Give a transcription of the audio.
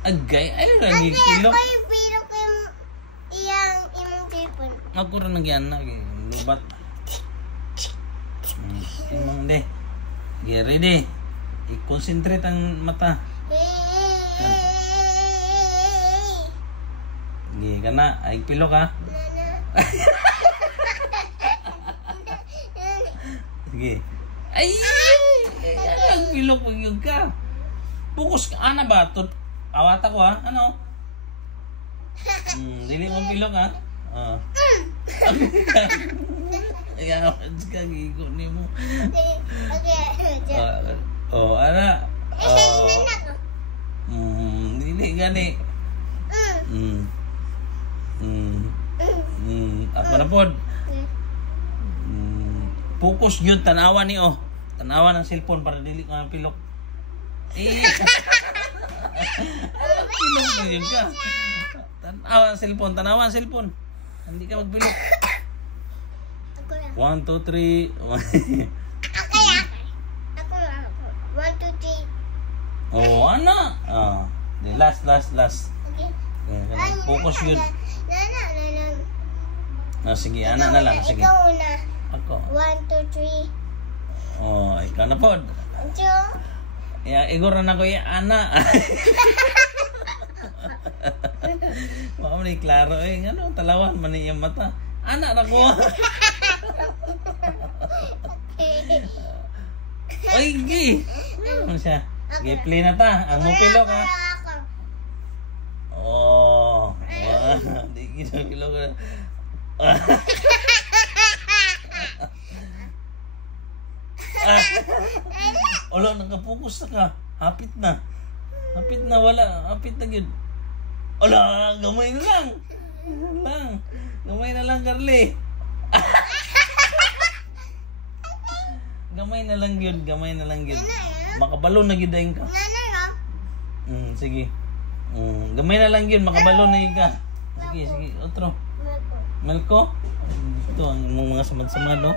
Agay, ay lagi kilo. Ako yung pilok yung imong tipon. Ako rin nagyan na, lubat. Imong de. Okay, ready. I-concentrate ang mata. Okay, kana. Ay, pilok ha. Sige. Ay! Ang pilok pag yun ka. Bukus ka. Ana ba? Awata ko ha. Ano? Dili mong pilok ha. Ayan, gigo ni mo. Ana. Dili gani. Ako na po. Focus yun, tanawa ni oh. Tanawa ng cellphone para dili ko ng pilok. Pilok na yun ka. Tanawa ng cellphone, tanawa ng cellphone. Hindi ka magpilok. 1, 2, 3. Ako. 1, 2, 3. Oh, ana. Last. Okay. Focus yun. Sige, ana na lang. Sige. Ikaw una. Ako. 1, 2, 3. Oh, ikaw na po. 2. Igor na ko yung ana. Baka man klaro ano, talawan man yung mata. Ana na ko. Oy, gi. Ano siya? Gi, play na ta. Ang mupilok ha. Oh. Di kita pilok. Wala, nakapokus na ka. Hapit na. Wala. Hapit na yun. Wala, gamay na lang. Gamay na lang, Carly. Gamay na lang yun. Makabalo na yun dahil ka. Sige. Gamay na lang yun. Makabalo na yun ka. Sige. Otro. Melko? Ito ang mga samad-samad, no?